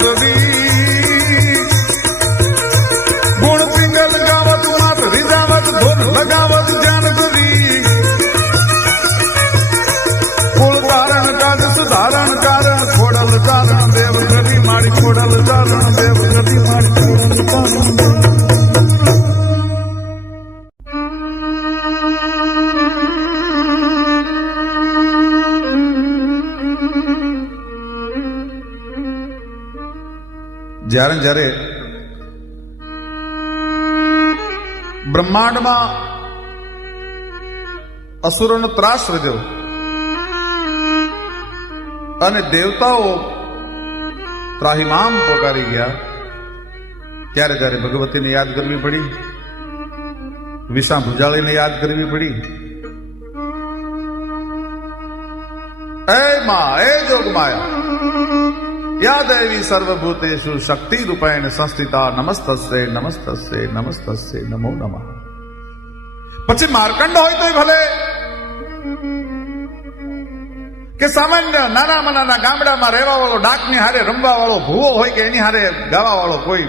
Baby. જ્યારે જ્યારે બ્રહ્માંડમાં અસુરોનો ત્રાસ વધ્યો અને દેવતાઓ ત્રાહિમામ પોકારી ગયા, ત્યારે ત્યારે ભગવતીને યાદ કરવી પડી વિષા ભુજાળીને યાદ કરવી પડી, એ માં, એ જોગ માયા યા દેવી સર્વભૂતેષુ શક્તિ રૂપેણ સંસ્થિતા નમસ્તસ્ય નમસ્તસ્ય નમસ્તસ્ય નમો નમઃ પછી માર્કંડ હોય તો ભલે. કે સામાન્ય નાનામાં નાના ગામડામાં રહેવા વાળો ડાકની હારે રમવા વાળો ભૂવો હોય કે એની હારે ગાવા વાળો કોઈ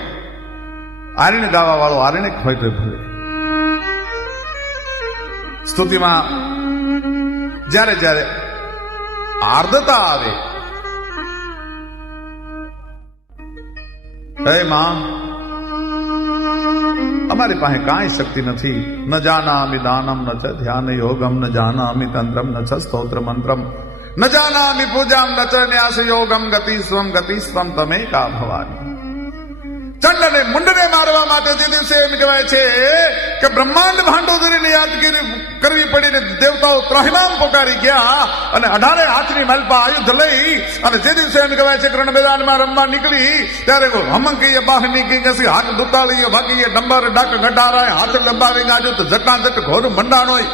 આરણ્ય ગાવા વાળો આરણ્ય હોય તો ભલે. સ્તુતિમાં જ્યારે જ્યારે આર્દ્રતા આવે હે માં, અમારી પાસે કાંઈ શક્તિ નથી. ન જાનામિ દાનમ, ન ચ ધ્યાન યોગમ, ન જાનામિ તંત્રમ, ન ચ સ્તોત્ર મંત્રમ. ન જાનામિ પૂજામ, ન ચ ન્યાસ યોગમ, ગતિ સ્વમ ગતિ સ્વમ તમે કા ભવાની. ચંડને મુંડને મારવા માટે જે દિવસે એમ કહેવાય છે કે બ્રહ્માંડ ભાંડોદરીને ની યાદગીરી કરવી પડીને દેવતાઓ ત્રહિમામ પોકારી ગયા અને અઢારે હાથની મલપા આયુધ લઈ અને જે દિવસે એમ કહેવાય છે કરણ મેદાનમાં રમવા નીકળી, ત્યારે હમંકીય બાહ નીકળી ગસી હાથ દુતાળીએ, ભાગીએ, ડંબર, ડાક ગટારાય હાથ લંબાવી ગાજો તો જટાજટ ઘોર મંડાણોય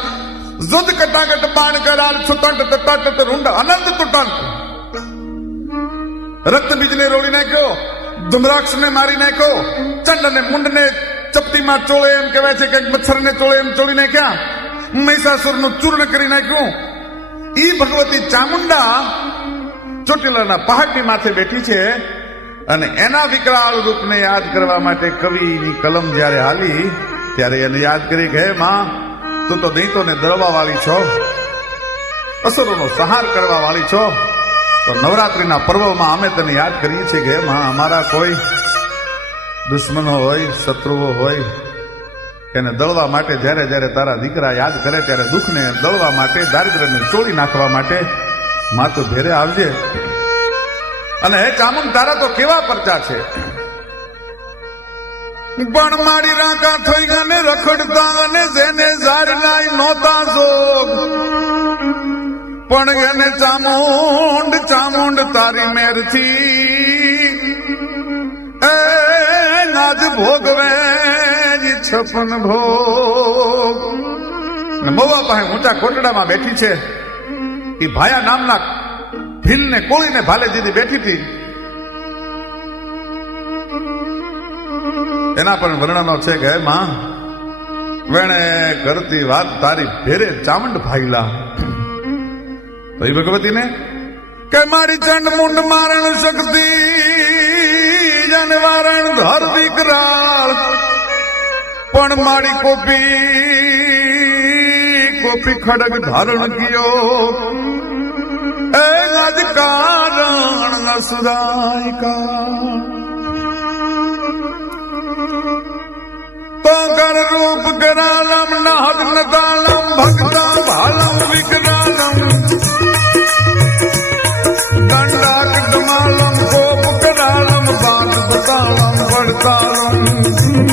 જુદ કટાકટ બાણ કરાલ છુટંટ તટાટટ રૂંડ, અનંત તુટંટ રક્ત બીજને રોડી નાખ્યો. ધુમ્રાક્ષને મારી નાખ્યો. ચંડ અને મુંડને ચપટીમાં ચોળે એમ કહેવાય છે કંઈક મચ્છરને ચોળે એમ ચોળી નાખ્યા. મહિષાસુરનું ચૂર્ણ કરી નાખ્યું. ઈ ભગવતી ચામુંડા ચોટીલાના પહાડની માથે બેઠી છે અને એના વિકરાળ રૂપને યાદ કરવા માટે કવિની કલમ જ્યારે હાલી, ત્યારે એને યાદ કરી હે માં, તું તો દૈતોને દળવા વાળી છો. અસરોનો સહાર કરવા વાળી છો. તો નવરાત્રિના પર્વમાં અમે તને યાદ કરીએ છીએ કે એમાં અમારા કોઈ દુશ્મનો હોય, શત્રુઓ હોય, એને દળવા માટે જ્યારે જ્યારે તારા દીકરા યાદ કરે ત્યારે દુઃખને દળવા માટે દારિદ્ર્યને ચોળી નાખવા માટે માતું ઘેરે આવજે. અને હે ચામુંડ તારા તો કેવા પરચા છે? પણ મારી રાકા થઈ ગને રખડતા અને જેને ઝાડ લાઈ નોતા જોગ. પણ એને ચામુંડ ચામુંડ તારી મેરથી. એ નાજ ભોગવે છપન ભોગ. મવા પાસે ઊંચા કોટડામાં બેઠી છે. એ ભાયા નામના ભીલને કોળીને ભાલે દીધી બેઠી હતી. એના પણ વર્ણનો છે કે માં, વેણે કરતી વાત તારી ભેરે ચામુંડ ભાઈલા. તો એ ભગવતીને કે મારી ચંડ મુંડ મારણ શક્તિ જન વારણ ધર દીકરાળ પણ મારી કોપી કોપી ખડગ ધારણ કિયો એ આજ કારણ ન સુરાય કા તો કર રૂપ કરાલમ નાદ નતાલમ ભક્તા ભાલમ વિકરાલમ Hum, hum.